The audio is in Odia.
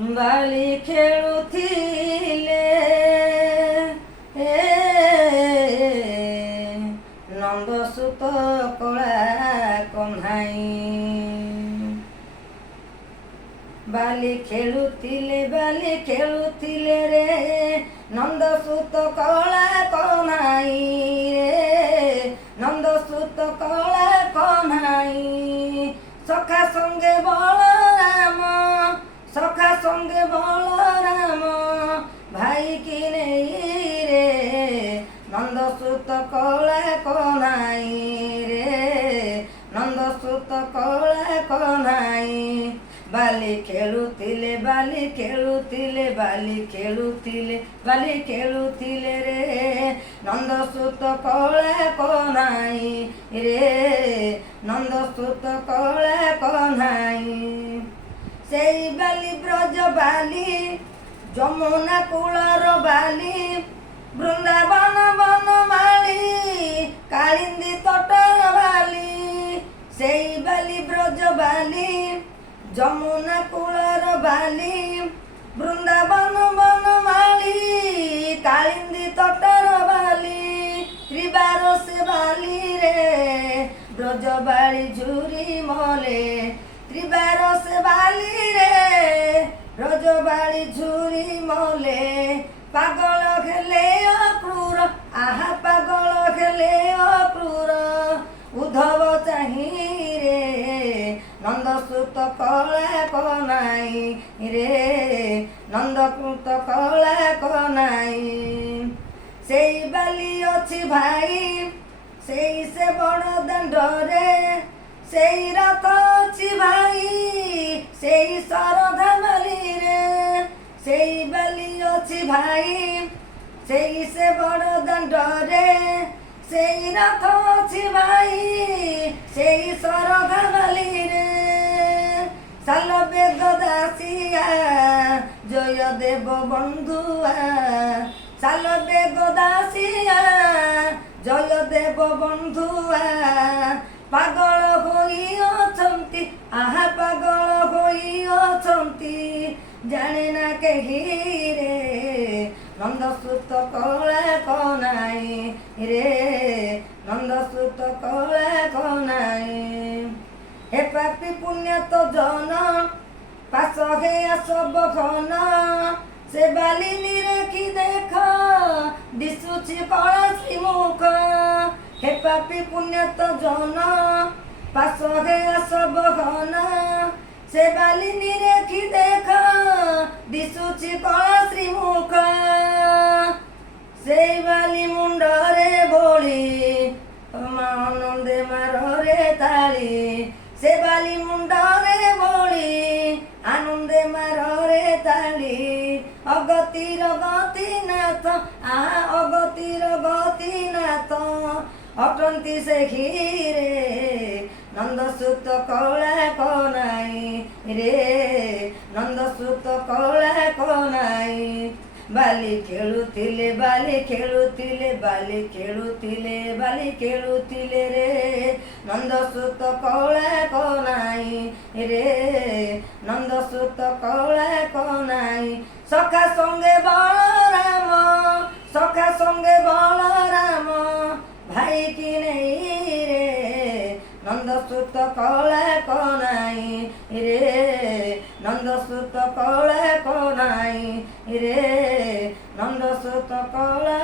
ବାଲି ଖେଳୁଥିଲେ ନନ୍ଦସୁତ କଳା କହ୍ନାଇ। ବାଲି ଖେଳୁଥିଲେ ରେ ନନ୍ଦସୁତ କଳା କହ୍ନାଇ ରେ ନନ୍ଦସୁତ କଳା କହ୍ନାଇ। ସଖା ସଙ୍ଗେ ବଳରାମ ଭାଇ କି ନେଇ ରେ ନନ୍ଦସୁତ କଳା କହ୍ନାଇ ରେ ନନ୍ଦସୁତ କଳା କହ୍ନାଇ। ବାଲି ଖେଳୁଥିଲେ ରେ ନନ୍ଦସୁତ କଳା କହ୍ନାଇ ରେ ନନ୍ଦସୁତ କଳା କହ୍ନାଇ। ସେଇ ବାଲି ବ୍ରଜ ବାଲି ଯମୁନା କୂଳର ବାଲି ବୃନ୍ଦାବନ ବନମାଳି କାଳିନ୍ଦୀ ତଟର ବାଲି। ସେଇ ବାଲି ବ୍ରଜ ବାଲି ଯମୁନା କୂଳର ବାଲି ବୃନ୍ଦାବନ ବନମାଳି କାଳିନ୍ଦୀ ତଟର ବାଲି। ତ୍ରିବାର ସେ ବାଲି ରେ ବ୍ରଜବାଳି ଝୁରି ମଲେ ତ୍ରିବାର ସେ ବାଲି ରେ ବ୍ରଜବାଳି ଝୁରି ମଲେ। ପାଗଳ ହେଲେ ଅକ୍ରୂର ପାଗଳ ହେଲେ ଅକ୍ରୂର ଉଦ୍ଧବ ଚାହିଁ ରେ ନନ୍ଦସୁତ କଳା କହ୍ନାଇ ରେ ନନ୍ଦସୁତ କଳା କହ୍ନାଇ। ସେଇ ବାଲି ଅଛି ଭାଇ ସେଇ ସେ ବଡ଼ ଦାଣ୍ଡରେ ସେଇ ରଥ ଅଛି ଭାଇ ସେଇ ଶରଧା ବାଲିରେ। ସେଇ ବାଲି ଅଛି ଭାଇ ସେଇ ସେ ବଡ଼ ଦାଣ୍ଡରେ ସେଇ ରଥ ଅଛି ଭାଇ ସେଇ ଶରଧା ବାଲିରେ। ସାଲ ବେଗ ଦାସିଆ ଜୟଦେବ ବନ୍ଧୁଆ ସାଲ ବେଗ ଦାସିଆ ଜୟଦେବ ବନ୍ଧୁଆ ପାଗଳ ହୋଇଅଛନ୍ତି ପାଗଳ ହୋଇଅଛନ୍ତି ଜାଣେ ନା କେହି ରେ ନନ୍ଦସୁତ କଳା କହ୍ନାଇ ରେ ନନ୍ଦସୁତ କଳା କହ୍ନାଇ। हे पापी पुण्य तो जन पास हे सब घन से बाली निरेखी देख दिशुची कला श्रीमुख। हे पापी पुण्य तो जन पास हे सब घन से बाली निरेखी देख दिशुची कला श्रीमुख। से बाली मुंडरे बोली आनंदे मारे ताली से बाली मुंडरे बोली आनंदे मारे ताली। अगतिर गतिनाथ अगतिर गतिनाथ अटंती से हीरे नंदसुत कला कह्नाई रे नंदसुत कला कह्नाई। बाली खेलुथिले रे नंदसुत कला कह्नाई रे नंदसुत कला कह्नाई। सखा संगे बलराम भाई की नहीं रे नंदसुत कला कह्नाई रे नंदसुत कला कह्नाई रे नंदसुत कला